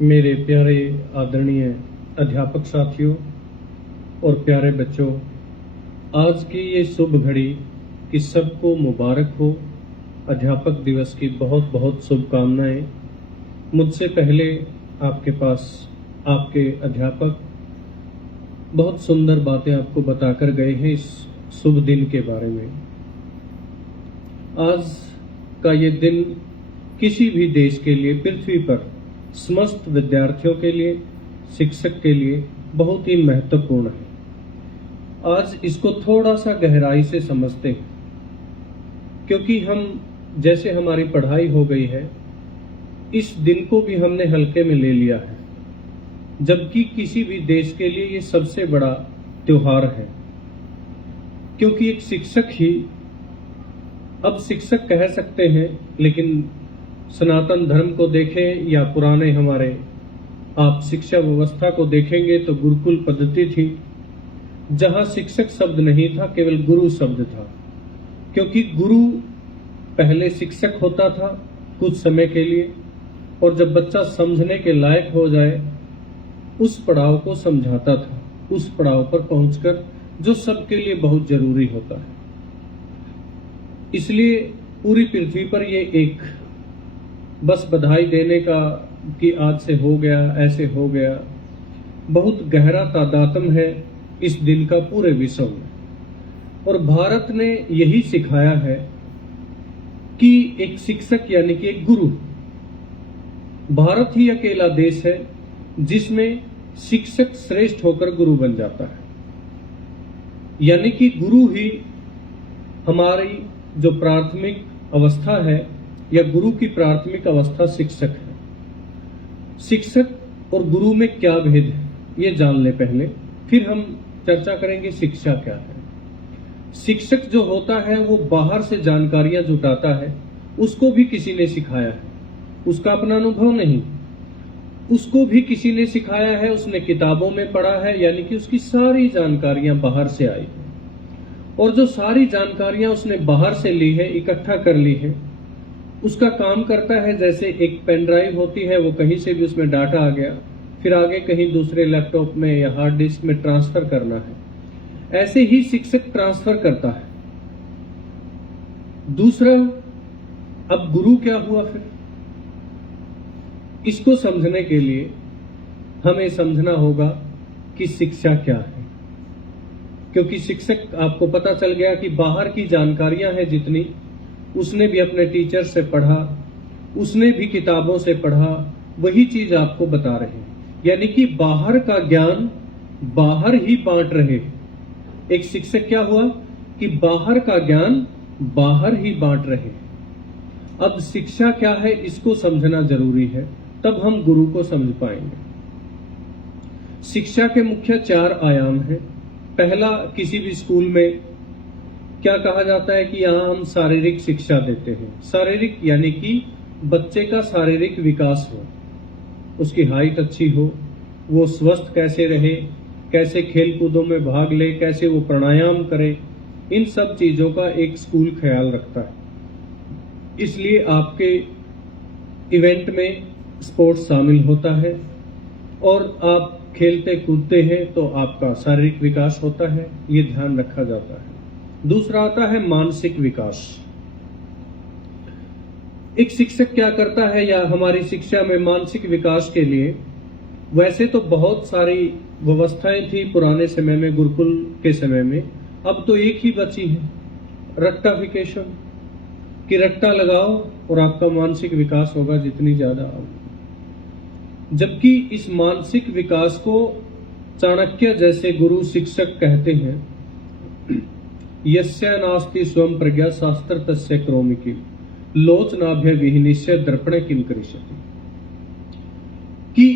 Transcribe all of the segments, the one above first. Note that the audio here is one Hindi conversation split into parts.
मेरे प्यारे आदरणीय अध्यापक साथियों और प्यारे बच्चों, आज की ये शुभ घड़ी कि सबको मुबारक हो। अध्यापक दिवस की बहुत बहुत शुभकामनाएं। मुझसे पहले आपके पास आपके अध्यापक बहुत सुंदर बातें आपको बताकर गए हैं इस शुभ दिन के बारे में। आज का ये दिन किसी भी देश के लिए, पृथ्वी पर समस्त विद्यार्थियों के लिए, शिक्षक के लिए बहुत ही महत्वपूर्ण है। आज इसको थोड़ा सा गहराई से समझते हैं, क्योंकि हम जैसे हमारी पढ़ाई हो गई है, इस दिन को भी हमने हल्के में ले लिया है, जबकि किसी भी देश के लिए ये सबसे बड़ा त्योहार है। क्योंकि एक शिक्षक ही, अब शिक्षक कह सकते हैं, लेकिन सनातन धर्म को देखें या पुराने हमारे आप शिक्षा व्यवस्था को देखेंगे तो गुरुकुल पद्धति थी, जहां शिक्षक शब्द नहीं था, केवल गुरु शब्द था। क्योंकि गुरु पहले शिक्षक होता था कुछ समय के लिए, और जब बच्चा समझने के लायक हो जाए उस पड़ाव को समझाता था, उस पड़ाव पर पहुंचकर जो सबके लिए बहुत जरूरी होता है। इसलिए पूरी पृथ्वी पर ये एक बस बधाई देने का कि आज से हो गया, ऐसे हो गया, बहुत गहरा तादात्म्य है इस दिन का पूरे विश्व में। और भारत ने यही सिखाया है कि एक शिक्षक यानी कि एक गुरु, भारत ही अकेला देश है जिसमें शिक्षक श्रेष्ठ होकर गुरु बन जाता है। यानी कि गुरु ही हमारी जो प्राथमिक अवस्था है, या गुरु की प्राथमिक अवस्था शिक्षक है। शिक्षक और गुरु में क्या भेद है ये जान ले पहले, फिर हम चर्चा करेंगे शिक्षा क्या है। शिक्षक जो होता है वो बाहर से जानकारियां जुटाता है, उसको भी किसी ने सिखाया है, उसका अपना अनुभव नहीं, उसको भी किसी ने सिखाया है, उसने किताबों में पढ़ा है, यानी कि उसकी सारी जानकारियां बाहर से आई है। और जो सारी जानकारियां उसने बाहर से ली है, इकट्ठा कर ली है, उसका काम करता है जैसे एक पेन ड्राइव होती है, वो कहीं से भी उसमें डाटा आ गया, फिर आगे कहीं दूसरे लैपटॉप में या हार्ड डिस्क में ट्रांसफर करना है। ऐसे ही शिक्षक ट्रांसफर करता है। दूसरा, अब गुरु क्या हुआ फिर? इसको समझने के लिए हमें समझना होगा कि शिक्षा क्या है। क्योंकि शिक्षक, आपको पता चल गया कि बाहर की जानकारियां हैं जितनी, उसने भी अपने टीचर से पढ़ा, उसने भी किताबों से पढ़ा, वही चीज आपको बता रहे हैं। यानी कि बाहर का ज्ञान बाहर ही बांट रहे। एक शिक्षक क्या हुआ कि बाहर का ज्ञान बाहर ही बांट रहे। अब शिक्षा क्या है इसको समझना जरूरी है, तब हम गुरु को समझ पाएंगे। शिक्षा के मुख्य 4 आयाम हैं। पहला, किसी भी स्कूल में क्या कहा जाता है कि यहां हम शारीरिक शिक्षा देते हैं। शारीरिक यानी कि बच्चे का शारीरिक विकास हो, उसकी हाइट अच्छी हो, वो स्वस्थ कैसे रहे, कैसे खेल कूदों में भाग ले, कैसे वो प्राणायाम करे, इन सब चीजों का एक स्कूल ख्याल रखता है। इसलिए आपके इवेंट में स्पोर्ट्स शामिल होता है, और आप खेलते कूदते हैं तो आपका शारीरिक विकास होता है, ये ध्यान रखा जाता है। दूसरा आता है मानसिक विकास। एक शिक्षक क्या करता है, या हमारी शिक्षा में मानसिक विकास के लिए वैसे तो बहुत सारी व्यवस्थाएं थी पुराने समय में, गुरुकुल के समय में। अब तो एक ही बची है, रट्टाफिकेशन, कि रट्टा लगाओ और आपका मानसिक विकास होगा जितनी ज्यादा आओ। जबकि इस मानसिक विकास को चाणक्य जैसे गुरु शिक्षक कहते हैं, यस्य नास्ति स्वयं प्रज्ञा शास्त्र तस्य करोमि किम, लोचनाभ्य विहीनिश्य दर्पण किम करिष्यति। कि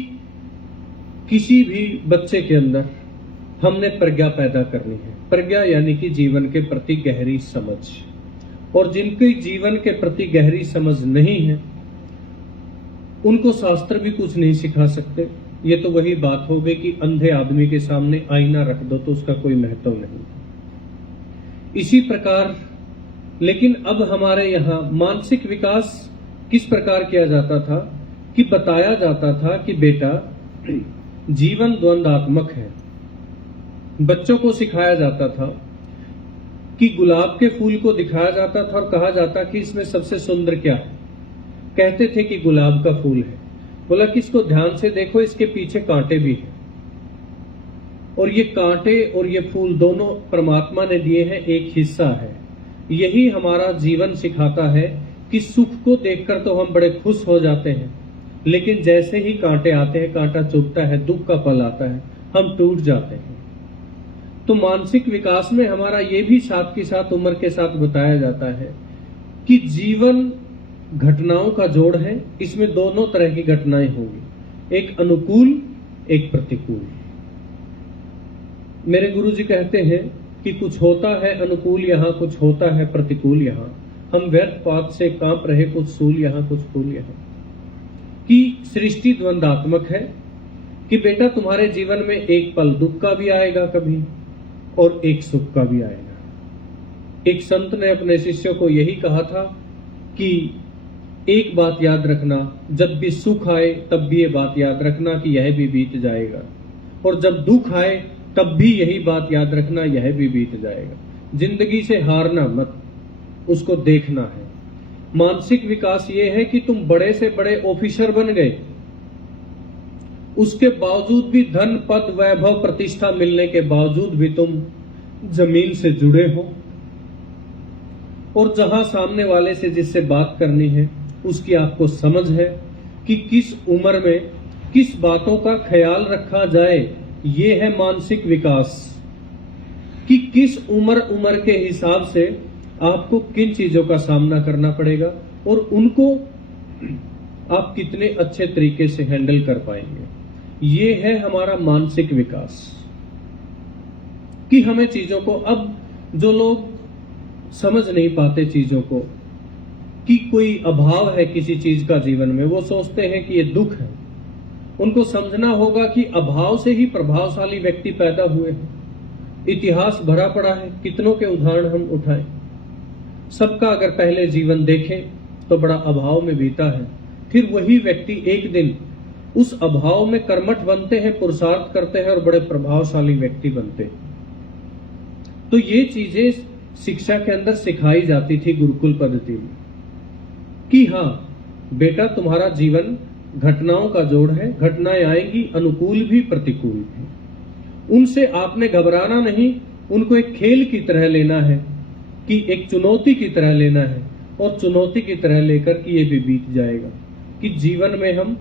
किसी भी बच्चे के अंदर हमने प्रज्ञा पैदा करनी है। प्रज्ञा यानी कि जीवन के प्रति गहरी समझ, और जिनके जीवन के प्रति गहरी समझ नहीं है उनको शास्त्र भी कुछ नहीं सिखा सकते। ये तो वही बात हो गई कि अंधे आदमी के सामने आईना रख दो तो उसका कोई महत्व नहीं। इसी प्रकार, लेकिन अब हमारे यहाँ मानसिक विकास किस प्रकार किया जाता था कि बताया जाता था कि बेटा जीवन द्वंद्वात्मक है। बच्चों को सिखाया जाता था कि गुलाब के फूल को दिखाया जाता था और कहा जाता कि इसमें सबसे सुंदर क्या है। कहते थे कि गुलाब का फूल है। बोला कि इसको ध्यान से देखो, इसके पीछे कांटे भी हैं, और ये कांटे और ये फूल दोनों परमात्मा ने दिए हैं, एक हिस्सा है। यही हमारा जीवन सिखाता है कि सुख को देखकर तो हम बड़े खुश हो जाते हैं, लेकिन जैसे ही कांटे आते हैं, कांटा चुभता है, दुख का पल आता है, हम टूट जाते हैं। तो मानसिक विकास में हमारा ये भी साथ के साथ उम्र के साथ बताया जाता है कि जीवन घटनाओं का जोड़ है। इसमें दोनों तरह की घटनाएं होंगी, एक अनुकूल, एक प्रतिकूल। मेरे गुरुजी कहते हैं कि कुछ होता है अनुकूल यहाँ, कुछ होता है प्रतिकूल यहाँ। हम व्यर्थ पात से कांप रहे, कुछ सूल यहाँ, कुछ फूल यहाँ। कि सृष्टि द्वंद्वात्मक है कि बेटा तुम्हारे जीवन में एक पल दुख का भी आएगा कभी, और एक सुख का भी आएगा। एक संत ने अपने शिष्यों को यही कहा था कि एक बात याद रखना, जब भी सुख आए तब भी ये बात याद रखना कि यह भी बीत जाएगा, और जब दुख आए तब भी यही बात याद रखना, यह भी बीत जाएगा। जिंदगी से हारना मत, उसको देखना है। मानसिक विकास ये है कि तुम बड़े से बड़े ऑफिसर बन गए, उसके बावजूद भी धन, पद, वैभव, प्रतिष्ठा मिलने के बावजूद भी तुम जमीन से जुड़े हो, और जहां सामने वाले से जिससे बात करनी है उसकी आपको समझ है कि किस उम्र में किस बातों का ख्याल रखा जाए। ये है मानसिक विकास कि किस उम्र के हिसाब से आपको किन चीजों का सामना करना पड़ेगा और उनको आप कितने अच्छे तरीके से हैंडल कर पाएंगे। ये है हमारा मानसिक विकास कि हमें चीजों को, अब जो लोग समझ नहीं पाते चीजों को कि कोई अभाव है किसी चीज का जीवन में, वो सोचते हैं कि ये दुख है। उनको समझना होगा कि अभाव से ही प्रभावशाली व्यक्ति पैदा हुए हैं। इतिहास भरा पड़ा है, कितनों के उदाहरण हम उठाएं। सबका अगर पहले जीवन देखें तो बड़ा अभाव में बीता है, फिर वही व्यक्ति एक दिन उस अभाव में कर्मठ बनते हैं, पुरुषार्थ करते हैं और बड़े प्रभावशाली व्यक्ति बनते हैं। तो ये चीजें शिक्षा के अंदर सिखाई जाती थी गुरुकुल पद्धति में कि हाँ बेटा तुम्हारा जीवन घटनाओं का जोड़ है, घटनाएं आएंगी, अनुकूल भी प्रतिकूल भी। उनसे आपने घबराना नहीं, उनको एक खेल की तरह लेना है, कि एक चुनौती की तरह लेना है, और चुनौती की तरह लेकर कि ये भी बीत जाएगा। कि जीवन में हम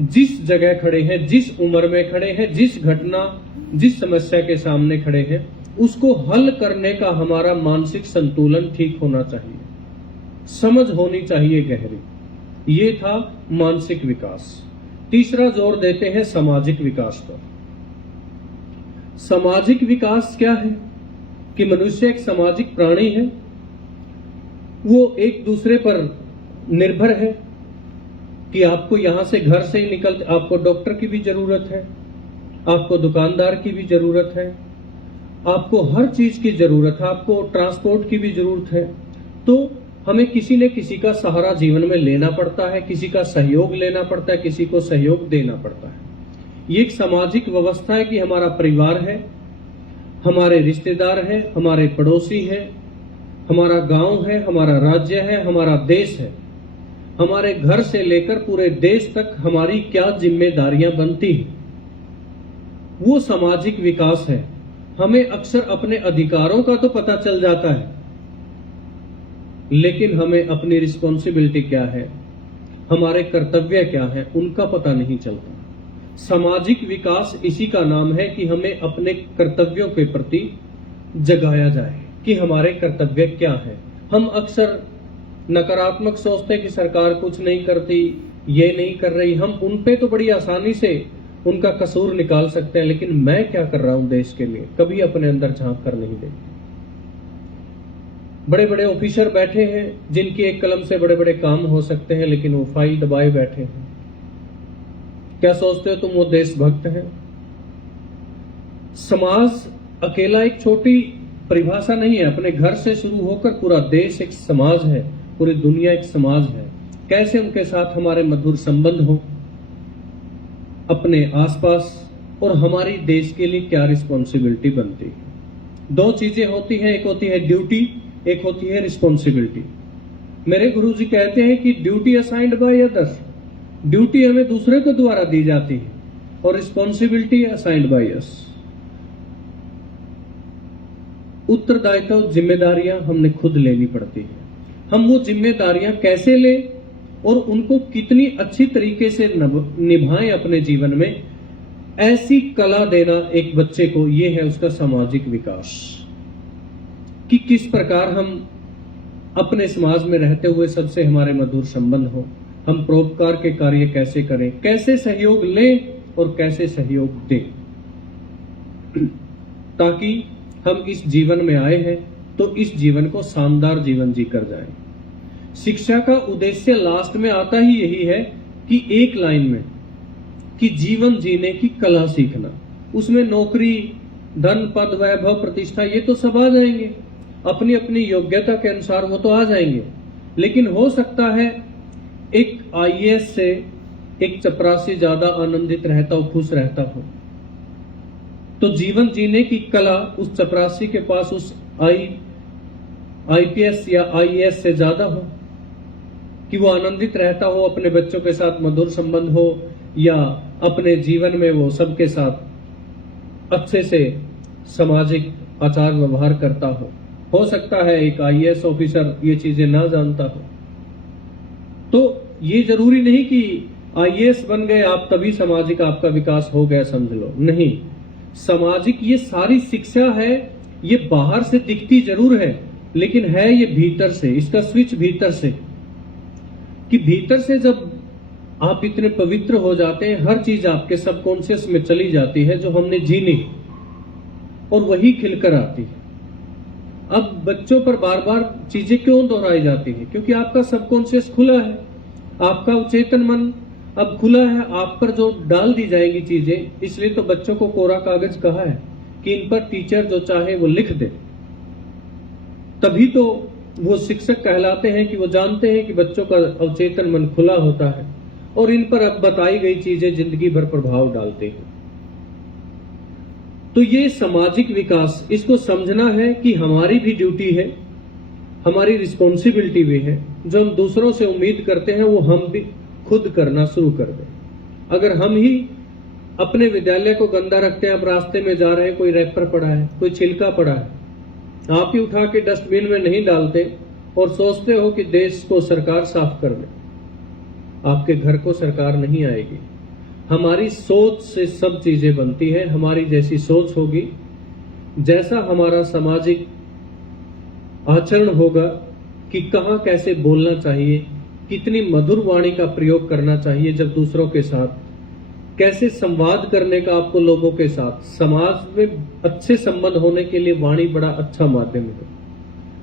जिस जगह खड़े हैं, जिस उम्र में खड़े हैं, जिस घटना, जिस समस्या के सामने खड़े हैं, उसको हल करने का हमारा मानसिक संतुलन ठीक होना चाहिए, समझ होनी चाहिए गहरी। ये था मानसिक विकास। तीसरा जोर देते हैं सामाजिक विकास पर। सामाजिक विकास क्या है कि मनुष्य एक सामाजिक प्राणी है, वो एक दूसरे पर निर्भर है कि आपको यहां से घर से ही निकल, आपको डॉक्टर की भी जरूरत है, आपको दुकानदार की भी जरूरत है, आपको हर चीज की जरूरत है, आपको ट्रांसपोर्ट की भी जरूरत है। तो हमें किसी न किसी का सहारा जीवन में लेना पड़ता है, किसी का सहयोग लेना पड़ता है, किसी को सहयोग देना पड़ता है। ये एक सामाजिक व्यवस्था है कि हमारा परिवार है, हमारे रिश्तेदार हैं, हमारे पड़ोसी हैं, हमारा गांव है, हमारा राज्य है, हमारा देश है। हमारे घर से लेकर पूरे देश तक हमारी क्या जिम्मेदारियां बनती हैं, वो सामाजिक विकास है। हमें अक्सर अपने अधिकारों का तो पता चल जाता है, लेकिन हमें अपनी रिस्पॉन्सिबिलिटी क्या है, हमारे कर्तव्य क्या है, उनका पता नहीं चलता। सामाजिक विकास इसी का नाम है कि हमें अपने कर्तव्यों के प्रति जगाया जाए कि हमारे कर्तव्य क्या है। हम अक्सर नकारात्मक सोचते हैं कि सरकार कुछ नहीं करती, ये नहीं कर रही, हम उन पे तो बड़ी आसानी से उनका कसूर निकाल सकते हैं, लेकिन मैं क्या कर रहा हूं देश के लिए, कभी अपने अंदर झांक कर नहीं देखते। बड़े बड़े ऑफिसर बैठे हैं जिनकी एक कलम से बड़े बड़े काम हो सकते हैं, लेकिन वो फाइल दबाए बैठे हैं। क्या सोचते हो तुम वो देशभक्त हैं? समाज अकेला एक छोटी परिभाषा नहीं है, अपने घर से शुरू होकर पूरा देश एक समाज है, पूरी दुनिया एक समाज है। कैसे उनके साथ हमारे मधुर संबंध हो, अपने आसपास और हमारी देश के लिए क्या रिस्पॉन्सिबिलिटी बनती है। दो चीजें होती हैं, एक होती है ड्यूटी, एक होती है रिस्पॉन्सिबिलिटी। मेरे गुरुजी कहते हैं कि duty assigned by others, duty हमें दूसरे को द्वारा दी जाती है और रिस्पॉन्सिबिलिटी असाइंड बाय अस। उत्तरदायित्व, जिम्मेदारियां हमने खुद लेनी पड़ती है। हम वो जिम्मेदारियां कैसे लें और उनको कितनी अच्छी तरीके से निभाएं अपने जीवन में, ऐसी कला देना एक बच्चे को, ये है उसका सामाजिक विकास। कि किस प्रकार हम अपने समाज में रहते हुए सबसे हमारे मधुर संबंध हो, हम परोपकार के कार्य कैसे करें, कैसे सहयोग लें और कैसे सहयोग दें, ताकि हम इस जीवन में आए हैं तो इस जीवन को शानदार जीवन जीकर जाएं। शिक्षा का उद्देश्य लास्ट में आता ही यही है कि एक लाइन में कि जीवन जीने की कला सीखना। उसमें नौकरी, धन, पद, वैभव, प्रतिष्ठा, ये तो सब आ जाएंगे, अपनी अपनी योग्यता के अनुसार वो तो आ जाएंगे। लेकिन हो सकता है एक आईएएस से एक चपरासी ज्यादा आनंदित रहता हो, खुश रहता हो, तो जीवन जीने की कला उस चपरासी के पास उस आईपीएस या आईएएस से ज्यादा हो, कि वो आनंदित रहता हो, अपने बच्चों के साथ मधुर संबंध हो, या अपने जीवन में वो सबके साथ अच्छे से सामाजिक आचार व्यवहार करता हो। हो सकता है एक आईएएस ऑफिसर ये चीजें ना जानता हो, तो ये जरूरी नहीं कि आईएएस बन गए आप तभी सामाजिक आपका विकास हो गया समझ लो, नहीं। सामाजिक ये सारी शिक्षा है, ये बाहर से दिखती जरूर है, लेकिन है ये भीतर से, इसका स्विच भीतर से, कि भीतर से जब आप इतने पवित्र हो जाते हैं, हर चीज आपके सबकॉन्शियस में चली जाती है जो हमने जीनी, और वही खिलकर आती है। अब बच्चों पर बार बार चीजें क्यों दोहराई जाती हैं? क्योंकि आपका सबकॉन्शियस खुला है, आपका चेतन मन अब खुला है, आप पर जो डाल दी जाएंगी चीजें, इसलिए तो बच्चों को कोरा कागज कहा है कि इन पर टीचर जो चाहे वो लिख दे। तभी तो वो शिक्षक कहलाते हैं कि वो जानते हैं कि बच्चों का अवचेतन मन खुला होता है और इन पर अब बताई गई चीजें जिंदगी भर प्रभाव डालते हैं। तो ये सामाजिक विकास, इसको समझना है कि हमारी भी ड्यूटी है, हमारी रिस्पॉन्सिबिलिटी भी है। जो हम दूसरों से उम्मीद करते हैं वो हम भी खुद करना शुरू कर दें। अगर हम ही अपने विद्यालय को गंदा रखते हैं, अब रास्ते में जा रहे हैं, कोई रैपर पड़ा है, कोई छिलका पड़ा है, आप ही उठा के डस्टबिन में नहीं डालते और सोचते हो कि देश को सरकार साफ कर दे, आपके घर को सरकार नहीं आएगी। हमारी सोच से सब चीजें बनती है। हमारी जैसी सोच होगी, जैसा हमारा सामाजिक आचरण होगा, कि कहां कैसे बोलना चाहिए, कितनी मधुर वाणी का प्रयोग करना चाहिए जब दूसरों के साथ, कैसे संवाद करने का आपको लोगों के साथ। समाज में अच्छे संबंध होने के लिए वाणी बड़ा अच्छा माध्यम है।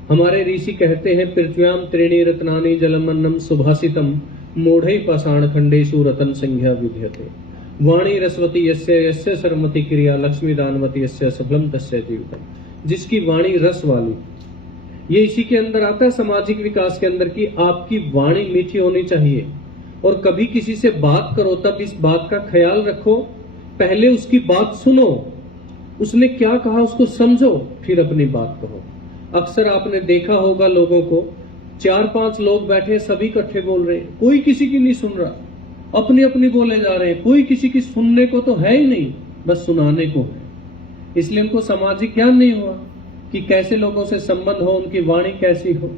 हमारे ऋषि कहते हैं, पृथ्व्याम त्रीणि रत्नानि जलमन्नम सुभाषितम मूढ़ै पाषाण खंडेषु रतन संज्ञा विद्यते। वाणी रसवती यस्य यस्य सर्वमति क्रिया लक्ष्मी दानवती यस्य सफलम तस्य जीवितम। जिसकी वाणी रस वाली, ये इसी के अंदर आता है सामाजिक विकास के अंदर, कि आपकी वाणी मीठी होनी चाहिए। और कभी किसी से बात करो तब इस बात का ख्याल रखो, पहले उसकी बात सुनो, उसने क्या कहा उसको समझो, फिर अपनी बात कहो। अक्सर आपने देखा होगा लोगों को, 4-5 लोग बैठे, सभी इकट्ठे बोल रहे हैं, कोई किसी की नहीं सुन रहा, अपनी अपनी बोले जा रहे हैं, कोई किसी की सुनने को तो है ही नहीं, बस सुनाने को है। इसलिए उनको सामाजिक ज्ञान नहीं हुआ कि कैसे लोगों से संबंध हो, उनकी वाणी कैसी हो,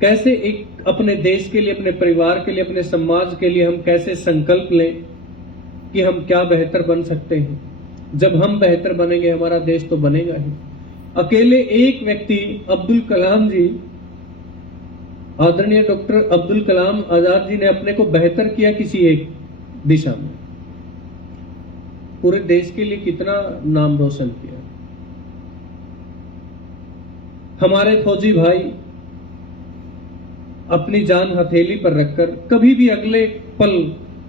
कैसे एक अपने देश के लिए, अपने परिवार के लिए, अपने समाज के लिए हम कैसे संकल्प लें कि हम क्या बेहतर बन सकते हैं। जब हम बेहतर बनेंगे हमारा देश तो बनेगा ही। अकेले एक व्यक्ति अब्दुल कलाम जी, आदरणीय डॉक्टर अब्दुल कलाम आजाद जी ने अपने को बेहतर किया किसी एक दिशा में, पूरे देश के लिए कितना नाम रोशन किया। हमारे फौजी भाई अपनी जान हथेली पर रखकर कभी भी अगले पल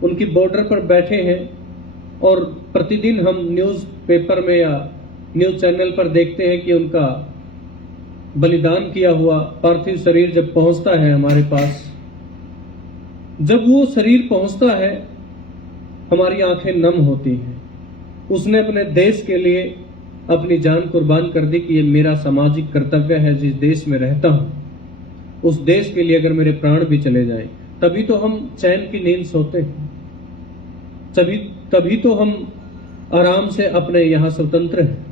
उनकी बॉर्डर पर बैठे हैं, और प्रतिदिन हम न्यूज पेपर में या न्यूज चैनल पर देखते हैं कि उनका बलिदान किया हुआ पार्थिव शरीर जब पहुंचता है हमारे पास, जब वो शरीर पहुंचता है, हमारी आंखें नम होती हैं। उसने अपने देश के लिए अपनी जान कुर्बान कर दी कि ये मेरा सामाजिक कर्तव्य है, जिस देश में रहता हूं उस देश के लिए अगर मेरे प्राण भी चले जाएं, तभी तो हम चैन की नींद सोते हैं, तभी तो हम आराम से अपने यहां स्वतंत्र हैं,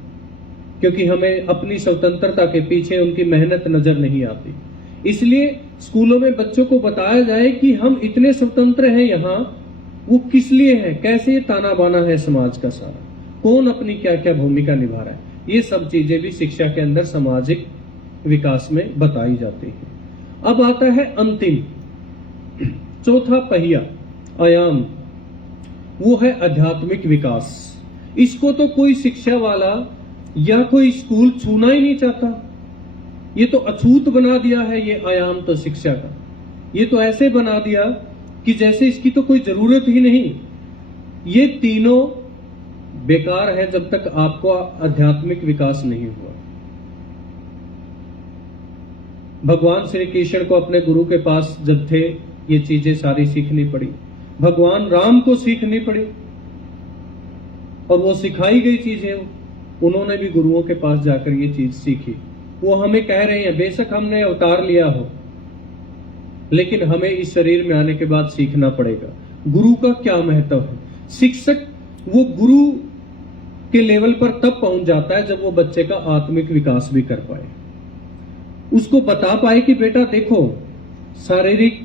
क्योंकि हमें अपनी स्वतंत्रता के पीछे उनकी मेहनत नजर नहीं आती। इसलिए स्कूलों में बच्चों को बताया जाए कि हम इतने स्वतंत्र हैं यहां, वो किस लिए है, कैसे ताना बाना है समाज का सारा, कौन अपनी क्या क्या भूमिका निभा रहा है, ये सब चीजें भी शिक्षा के अंदर सामाजिक विकास में बताई जाती है। अब आता है अंतिम चौथा पहिया आयाम, वो है आध्यात्मिक विकास। इसको तो कोई शिक्षा वाला या कोई स्कूल छूना ही नहीं चाहता। ये तो अछूत बना दिया है ये आयाम तो शिक्षा का। ये तो ऐसे बना दिया कि जैसे इसकी तो कोई जरूरत ही नहीं। ये तीनों बेकार है जब तक आपको आध्यात्मिक विकास नहीं हुआ। भगवान श्री कृष्ण को अपने गुरु के पास जब थे, ये चीजें सारी सीखनी पड़ी। भगवान राम को सीखनी पड़ी और वो सिखाई गई चीजें उन्होंने भी गुरुओं के पास जाकर ये चीज सीखी। वो हमें कह रहे हैं बेशक हमने अवतार लिया हो, लेकिन हमें इस शरीर में आने के बाद सीखना पड़ेगा गुरु का क्या महत्व है। शिक्षक वो गुरु के लेवल पर तब पहुंच जाता है जब वो बच्चे का आत्मिक विकास भी कर पाए, उसको बता पाए कि बेटा देखो, शारीरिक,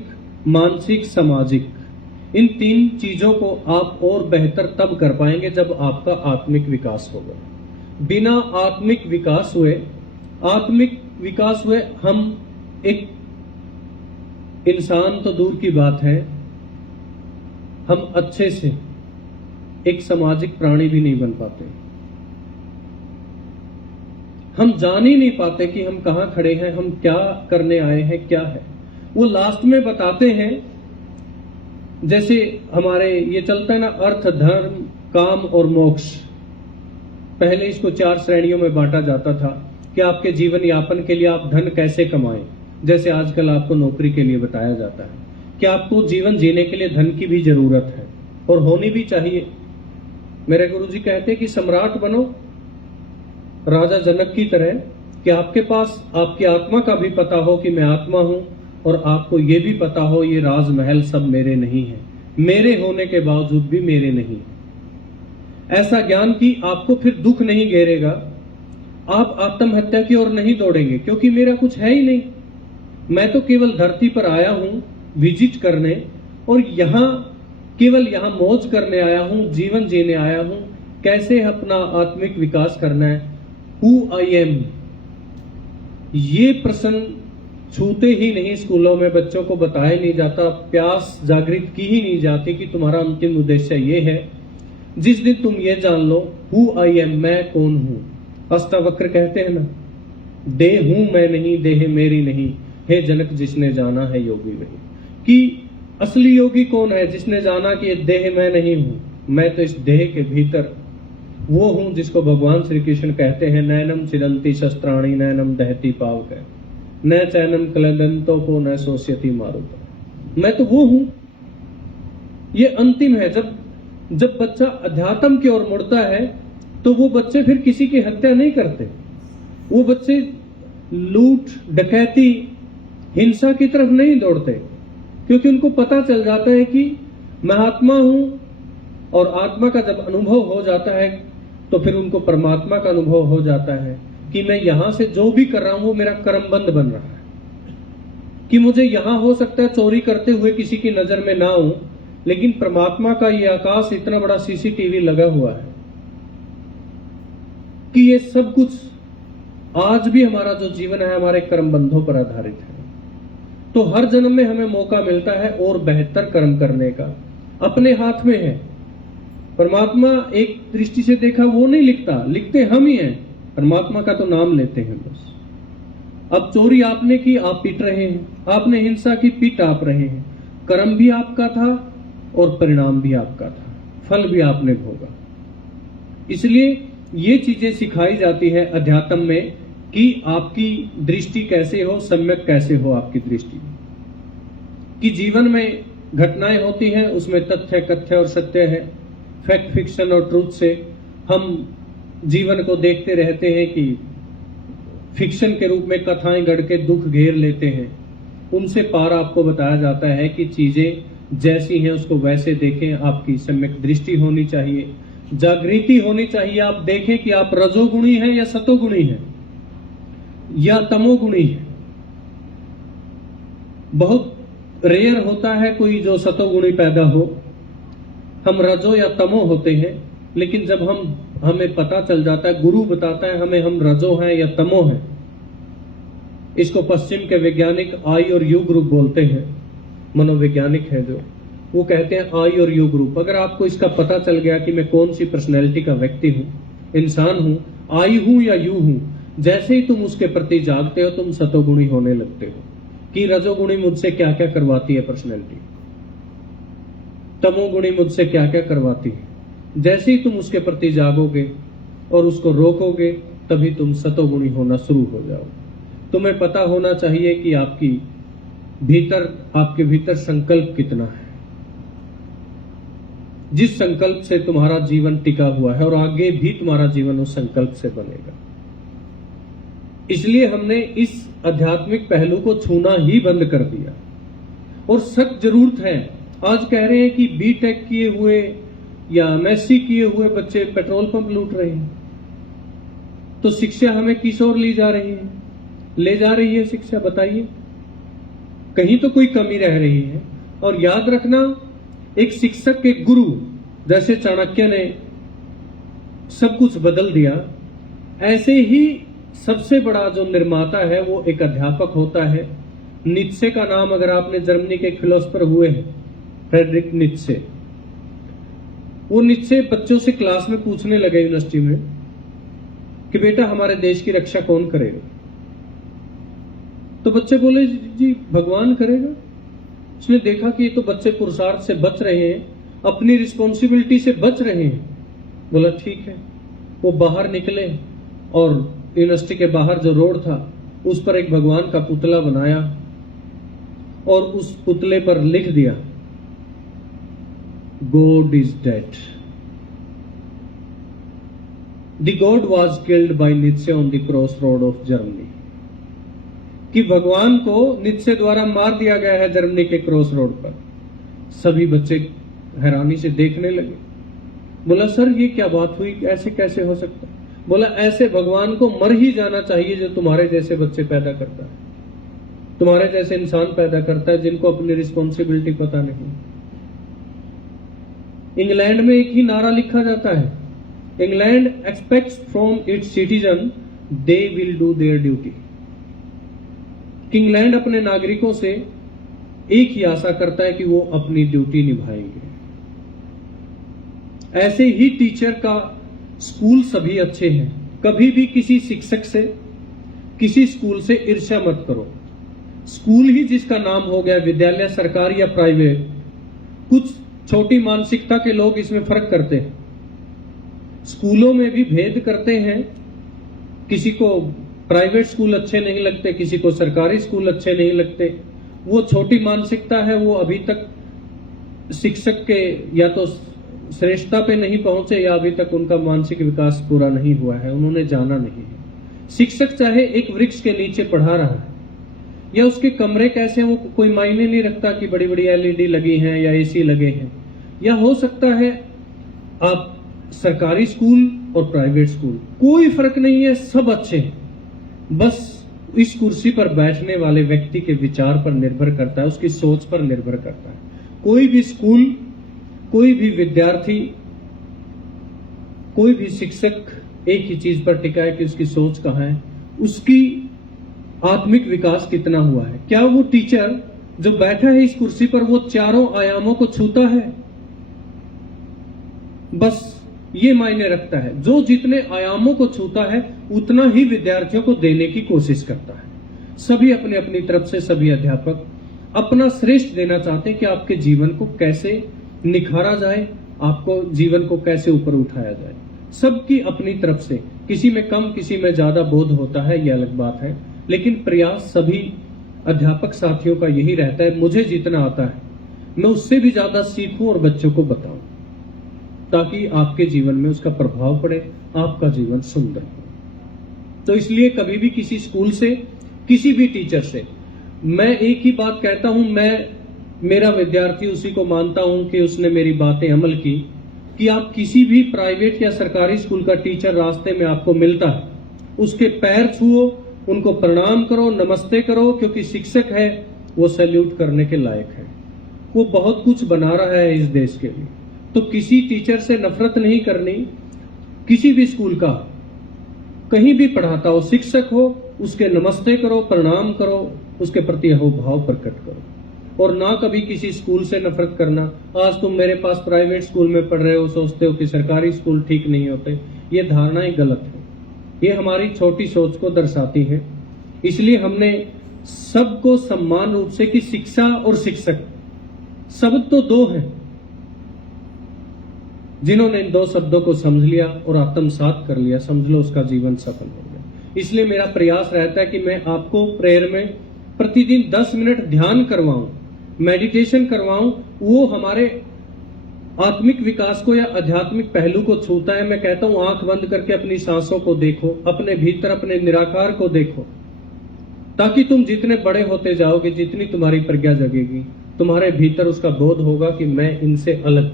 मानसिक, सामाजिक, इन तीन चीजों को आप और बेहतर तब कर पाएंगे जब आपका आत्मिक विकास होगा। बिना आत्मिक विकास हुए हम एक इंसान तो दूर की बात है, हम अच्छे से एक सामाजिक प्राणी भी नहीं बन पाते। हम जान ही नहीं पाते कि हम कहां खड़े हैं, हम क्या करने आए हैं, क्या है। वो लास्ट में बताते हैं, जैसे हमारे ये चलता है ना, अर्थ, धर्म, काम और मोक्ष। पहले इसको 4 श्रेणियों में बांटा जाता था कि आपके जीवन यापन के लिए आप धन कैसे कमाएं। जैसे आजकल आपको नौकरी के लिए बताया जाता है कि आपको जीवन जीने के लिए धन की भी जरूरत है और होनी भी चाहिए। मेरे गुरुजी कहते हैं कि सम्राट बनो राजा जनक की तरह, कि आपके पास आपकी आत्मा का भी पता हो कि मैं आत्मा हूं, और आपको ये भी पता हो ये राजमहल सब मेरे नहीं है, मेरे होने के बावजूद भी मेरे नहीं। ऐसा ज्ञान कि आपको फिर दुख नहीं घेरेगा, आप आत्महत्या की ओर नहीं दौड़ेंगे, क्योंकि मेरा कुछ है ही नहीं। मैं तो केवल धरती पर आया हूं विजिट करने, और केवल यहां मौज करने आया हूं, जीवन जीने आया हूं। कैसे अपना आत्मिक विकास करना है, हु आई एम, ये प्रश्न छूते ही नहीं। स्कूलों में बच्चों को बताया नहीं जाता, प्यास जागृत की ही नहीं जाती कि तुम्हारा अंतिम उद्देश्य ये है। जिस दिन तुम ये जान लो हु आई एम, मैं कौन हूं। अष्टावक्र कहते हैं ना, देह हूं मैं नहीं, देह मेरी नहीं, हे जनक जिसने जाना है योगी वही। कि असली योगी कौन है, जिसने जाना कि ये देह मैं नहीं हूं, मैं तो इस देह के भीतर वो हूं जिसको भगवान श्री कृष्ण कहते हैं, नैनम चिरंती शस्त्राणी नैनम दहती पावक, न चैनम क्लदंतो को न सोस्यति मारुत। मैं तो वो हूं। ये अंतिम है। जब बच्चा अध्यात्म की ओर मुड़ता है तो वो बच्चे फिर किसी की हत्या नहीं करते, वो बच्चे लूट, डकैती, हिंसा की तरफ नहीं दौड़ते, क्योंकि उनको पता चल जाता है कि मैं आत्मा हूं। और आत्मा का जब अनुभव हो जाता है तो फिर उनको परमात्मा का अनुभव हो जाता है कि मैं यहां से जो भी कर रहा हूं वो मेरा कर्मबंध बन रहा है। कि मुझे यहां हो सकता है चोरी करते हुए किसी की नजर में ना हूं, लेकिन परमात्मा का ये आकाश इतना बड़ा सीसीटीवी लगा हुआ है कि ये सब कुछ आज भी हमारा जो जीवन है हमारे कर्मबंधों पर आधारित है। तो हर जन्म में हमें मौका मिलता है और बेहतर कर्म करने का, अपने हाथ में है। परमात्मा एक दृष्टि से देखा वो नहीं लिखता, लिखते हम ही हैं। परमात्मा का तो नाम लेते हैं बस। अब चोरी आपने की, आप पीट रहे हैं, आपने हिंसा की, पीट आप रहे हैं। कर्म भी आपका था और परिणाम भी आपका था, फल भी आपने भोगा। इसलिए ये चीजें सिखाई जाती है अध्यात्म में कि आपकी दृष्टि कैसे हो, सम्यक कैसे हो आपकी दृष्टि, कि जीवन में घटनाएं होती हैं उसमें तथ्य, कथ्य और सत्य है, फैक्ट, फिक्शन और ट्रूथ से हम जीवन को देखते रहते हैं कि फिक्शन के रूप में कथाएं गढ़ के दुख घेर लेते हैं। उनसे पार आपको बताया जाता है कि चीजें जैसी हैं उसको वैसे देखें, आपकी सम्यक दृष्टि होनी चाहिए, जागृति होनी चाहिए। आप देखें कि आप रजोगुणी हैं या सतोगुणी हैं या तमोगुणी हैं। बहुत रेयर होता है कोई जो सतोगुणी पैदा हो, हम रजो या तमो होते हैं। लेकिन जब हमें पता चल जाता है, गुरु बताता है हमें हम रजो हैं या तमो हैं। इसको पश्चिम के वैज्ञानिक आई और यू ग्रुप बोलते हैं, मनोवैज्ञानिक है जो, वो कहते हैं आई और यू ग्रुप। अगर आपको इसका पता चल गया कि मैं कौन सी पर्सनैलिटी का व्यक्ति हूं, इंसान हूं, आई हूं या यू हूं, जैसे ही तुम उसके प्रति जागते हो तुम सतोगुणी होने लगते हो। कि रजोगुणी मुझसे क्या क्या करवाती है पर्सनैलिटी, तमोगुणी मुझसे क्या क्या करवाती है। जैसे ही तुम उसके प्रति जागोगे और उसको रोकोगे तभी तुम सतोगुणी होना शुरू हो जाओगे। तुम्हें पता होना चाहिए कि आपके भीतर संकल्प कितना है, जिस संकल्प से तुम्हारा जीवन टिका हुआ है और आगे भी तुम्हारा जीवन उस संकल्प से बनेगा। इसलिए हमने इस आध्यात्मिक पहलू को छूना ही बंद कर दिया। और सख्त जरूरत है, आज कह रहे हैं कि बीटेक किए हुए या एमएससी किए हुए बच्चे पेट्रोल पंप लूट रहे हैं, तो शिक्षा हमें किस ओर ले जा रही है शिक्षा, बताइए। कहीं तो कोई कमी रह रही है। और याद रखना, एक शिक्षक के गुरु, जैसे चाणक्य ने सब कुछ बदल दिया, ऐसे ही सबसे बड़ा जो निर्माता है वो एक अध्यापक होता है। नीत्शे का नाम, अगर आपने, जर्मनी के फिलोसफर हुए हैं फ्रेडरिक नीत्शे, वो नीत्शे बच्चों से क्लास में पूछने लगे यूनिवर्सिटी में कि बेटा हमारे देश की रक्षा कौन करेगा। तो बच्चे बोले जी भगवान करेगा। उसने देखा कि ये तो बच्चे पुरुषार्थ से बच रहे हैं, अपनी रिस्पॉन्सिबिलिटी से बच रहे हैं। बोला ठीक है। वो बाहर निकले और यूनिवर्सिटी के बाहर जो रोड था उस पर एक भगवान का पुतला बनाया और उस पुतले पर लिख दिया God is dead. The God was killed by Nietzsche on the cross road of Germany. कि भगवान को नीत्शे द्वारा मार दिया गया है जर्मनी के क्रॉस रोड पर। सभी बच्चे हैरानी से देखने लगे। बोला सर ये क्या बात हुई, ऐसे कैसे हो सकता है। बोला ऐसे भगवान को मर ही जाना चाहिए जो तुम्हारे जैसे बच्चे पैदा करता है, तुम्हारे जैसे इंसान पैदा करता है जिनको अपनी रिस्पॉन्सिबिलिटी पता नहीं। इंग्लैंड में एक ही नारा लिखा जाता है, England aspects from its citizen they will do their duty. England अपने नागरिकों से एक ही आशा करता है कि वो अपनी ड्यूटी निभाएंगे। ऐसे ही टीचर का स्कूल सभी अच्छे हैं। कभी भी किसी शिक्षक से, किसी स्कूल से ईर्ष्या मत करो। स्कूल ही जिसका नाम हो गया, विद्यालय सरकारी या प्राइवेट, कुछ छोटी मानसिकता के लोग इसमें फर्क करते हैं। स्कूलों में भी भेद करते हैं, किसी को प्राइवेट स्कूल अच्छे नहीं लगते, किसी को सरकारी स्कूल अच्छे नहीं लगते। वो छोटी मानसिकता है, वो अभी तक शिक्षक के या तो श्रेष्ठता पे नहीं पहुंचे या अभी तक उनका मानसिक विकास पूरा नहीं हुआ है, उन्होंने जाना नहीं है। शिक्षक चाहे एक वृक्ष के नीचे पढ़ा रहा है या उसके कमरे कैसे, वो कोई मायने नहीं रखता कि बड़ी बड़ी एलईडी लगी हैं या एसी लगे हैं। या हो सकता है आप सरकारी स्कूल और प्राइवेट स्कूल, कोई फर्क नहीं है, सब अच्छे हैं। बस इस कुर्सी पर बैठने वाले व्यक्ति के विचार पर निर्भर करता है, उसकी सोच पर निर्भर करता है। कोई भी स्कूल, कोई भी विद्यार्थी, कोई भी शिक्षक एक ही चीज पर टिका है कि उसकी सोच कहां है, उसकी आत्मिक विकास कितना हुआ है। क्या वो टीचर जो बैठा है इस कुर्सी पर वो चारों आयामों को छूता है? बस ये मायने रखता है। जो जितने आयामों को छूता है उतना ही विद्यार्थियों को देने की कोशिश करता है। सभी अपने अपनी तरफ से, सभी अध्यापक अपना श्रेष्ठ देना चाहते हैं कि आपके जीवन को कैसे निखारा जाए, आपको जीवन को कैसे ऊपर उठाया जाए। सबकी अपनी तरफ से, किसी में कम किसी में ज्यादा बोध होता है, यह अलग बात है, लेकिन प्रयास सभी अध्यापक साथियों का यही रहता है। मुझे जितना आता है मैं उससे भी ज्यादा सीखूं और बच्चों को बताऊं, ताकि आपके जीवन में उसका प्रभाव पड़े, आपका जीवन सुंदर हो। तो इसलिए कभी भी किसी स्कूल से, किसी भी टीचर से मैं एक ही बात कहता हूं, मेरा विद्यार्थी उसी को मानता हूं कि उसने मेरी बातें अमल की, कि आप किसी भी प्राइवेट या सरकारी स्कूल का टीचर रास्ते में आपको मिलता है, उसके पैर छुओ, उनको प्रणाम करो, नमस्ते करो, क्योंकि शिक्षक है वो सैल्यूट करने के लायक है। वो बहुत कुछ बना रहा है इस देश के लिए। तो किसी टीचर से नफरत नहीं करनी। किसी भी स्कूल का कहीं भी पढ़ाता हो, शिक्षक हो, उसके नमस्ते करो, प्रणाम करो, उसके प्रति अहोभाव प्रकट करो, और ना कभी किसी स्कूल से नफरत करना। आज तुम मेरे पास प्राइवेट स्कूल में पढ़ रहे हो, सोचते हो कि सरकारी स्कूल ठीक नहीं होते, ये धारणाएं गलत है। ये हमारी छोटी सोच को दर्शाती है। इसलिए हमने सबको समान रूप से, कि शिक्षा और शिक्षक शब्द तो दो हैं, जिन्होंने इन दो शब्दों को समझ लिया और आत्मसात कर लिया, समझ लो उसका जीवन सफल हो गया। इसलिए मेरा प्रयास रहता है कि मैं आपको प्रेयर में प्रतिदिन 10 मिनट ध्यान करवाऊं, मेडिटेशन करवाऊं। वो हमारे आत्मिक विकास को या आध्यात्मिक पहलू को छूता है। मैं कहता हूं आंख बंद करके अपनी सांसों को देखो, अपने भीतर अपने निराकार को देखो, ताकि तुम जितने बड़े होते जाओगे, जितनी तुम्हारी प्रज्ञा जगेगी, तुम्हारे भीतर उसका बोध होगा कि मैं इनसे अलग,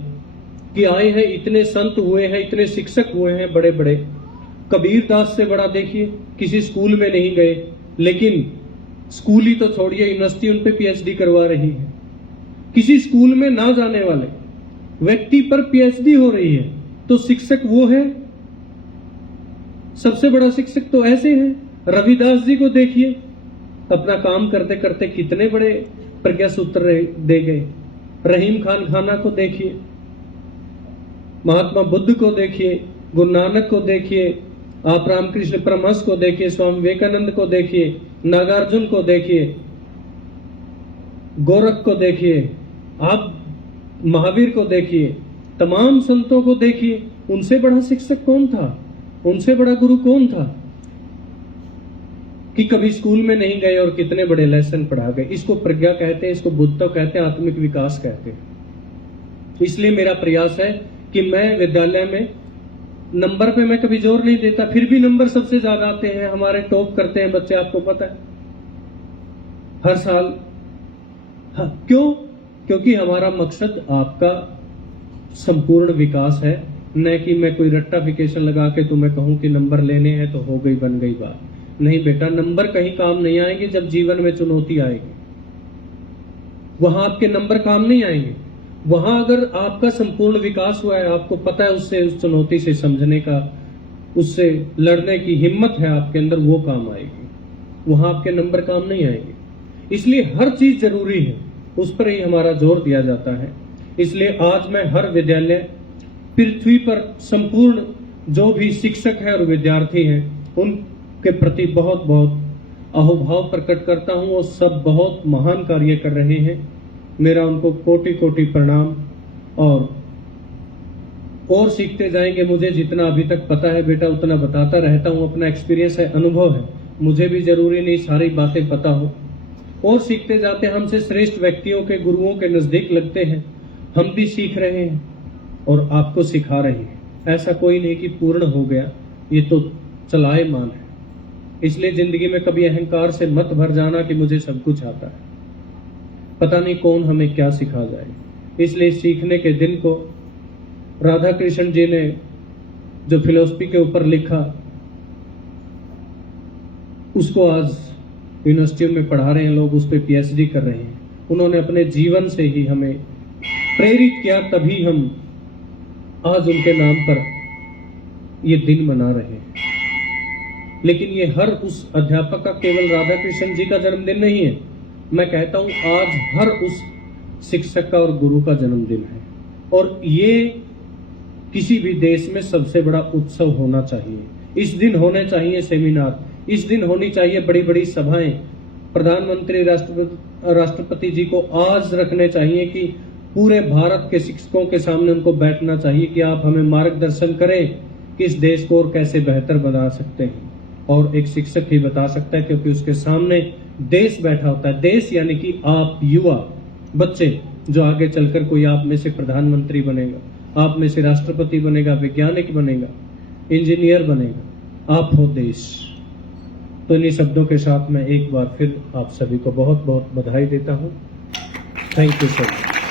कि आए हैं, इतने संत हुए हैं, इतने शिक्षक हुए हैं बड़े बड़े। कबीर दास से बड़ा देखिए, किसी स्कूल में नहीं गए, लेकिन स्कूल ही तो छोड़िए, यूनिवर्सिटी उन पे पीएचडी करवा रही है। किसी स्कूल में ना जाने वाले व्यक्ति पर पीएचडी हो रही है, तो शिक्षक वो है, सबसे बड़ा शिक्षक तो ऐसे है। रविदास जी को देखिए, अपना काम करते करते कितने बड़े प्रज्ञा सूत्र दे गए। रहीम खान खाना को देखिए, महात्मा बुद्ध को देखिए, गुरु नानक को देखिए, आप रामकृष्ण परमहंस को देखिए, स्वामी विवेकानंद को देखिए, नागार्जुन को देखिए, गोरख को देखिए, आप महावीर को देखिए, तमाम संतों को देखिए। उनसे बड़ा शिक्षक कौन था? उनसे बड़ा गुरु कौन था कि कभी स्कूल में नहीं गए और कितने बड़े लेसन पढ़ा गए? इसको प्रज्ञा कहते हैं, इसको बुद्धत्व कहते हैं, आत्मिक विकास कहते हैं। इसलिए मेरा प्रयास है कि मैं विद्यालय में नंबर पे मैं कभी जोर नहीं देता, फिर भी नंबर सबसे ज्यादा आते हैं हमारे, टॉप करते हैं बच्चे, आपको पता है, हर साल। हाँ, क्यों? क्योंकि हमारा मकसद आपका संपूर्ण विकास है, न कि मैं कोई रट्टाफिकेशन लगा के तुम्हें कहूं कि नंबर लेने हैं तो हो गई, बन गई बात। नहीं बेटा, नंबर कहीं काम नहीं आएंगे जब जीवन में चुनौती आएगी, वहां आपके नंबर काम नहीं आएंगे। वहां अगर आपका संपूर्ण विकास हुआ है, आपको पता है उससे, उस चुनौती से समझने का, उससे लड़ने की हिम्मत है आपके अंदर, वो काम आएगी, वहां आपके नंबर काम नहीं आएंगे। इसलिए हर चीज जरूरी है, उस पर ही हमारा जोर दिया जाता है। इसलिए आज मैं हर विद्यालय, पृथ्वी पर संपूर्ण जो भी शिक्षक है और विद्यार्थी हैं, उनके प्रति बहुत बहुत अहोभाव प्रकट करता हूं। वो सब बहुत महान कार्य कर रहे हैं, मेरा उनको कोटि कोटि प्रणाम। और सीखते जाएंगे। मुझे जितना अभी तक पता है बेटा उतना बताता रहता हूं, अपना एक्सपीरियंस है, अनुभव है। मुझे भी जरूरी नहीं सारी बातें पता हो, और सीखते जाते हैं। हमसे श्रेष्ठ व्यक्तियों के, गुरुओं के नजदीक लगते हैं, हम भी सीख रहे हैं और आपको सिखा रहे हैं। ऐसा कोई नहीं कि पूर्ण हो गया, ये तो चलाएमान है। इसलिए जिंदगी में कभी अहंकार से मत भर जाना कि मुझे सब कुछ आता है, पता नहीं कौन हमें क्या सिखा जाए। इसलिए सीखने के दिन को राधा कृष्ण जी ने जो फिलॉसफी के ऊपर लिखा, उसको आज यूनिवर्सिटियों में पढ़ा रहे हैं लोग, उस पर पीएचडी कर रहे हैं। उन्होंने अपने जीवन से ही हमें प्रेरित किया, तभी हम आज उनके नाम पर ये दिन मना रहे हैं। लेकिन ये हर उस अध्यापक का, केवल राधा कृष्ण जी का जन्मदिन नहीं है। मैं कहता हूं आज हर उस शिक्षक का और गुरु का जन्मदिन है, और ये किसी भी देश में सबसे बड़ा उत्सव होना चाहिए। इस दिन होने चाहिए सेमिनार, इस दिन होनी चाहिए बड़ी बड़ी सभाएं। प्रधानमंत्री, राष्ट्रपति जी को आज रखने चाहिए कि पूरे भारत के शिक्षकों के सामने उनको बैठना चाहिए कि आप हमें मार्गदर्शन करें कि इस देश को और कैसे बेहतर बना सकते हैं। और एक शिक्षक ही बता सकता है, क्योंकि उसके सामने देश बैठा होता है। देश यानी कि आप युवा, बच्चे, जो आगे चलकर कोई आप में से प्रधानमंत्री बनेगा, आप में से राष्ट्रपति बनेगा, वैज्ञानिक बनेगा, इंजीनियर बनेगा, आप हो देश। तो इन्हीं शब्दों के साथ मैं एक बार फिर आप सभी को बहुत बहुत बधाई देता हूं। Thank you sir.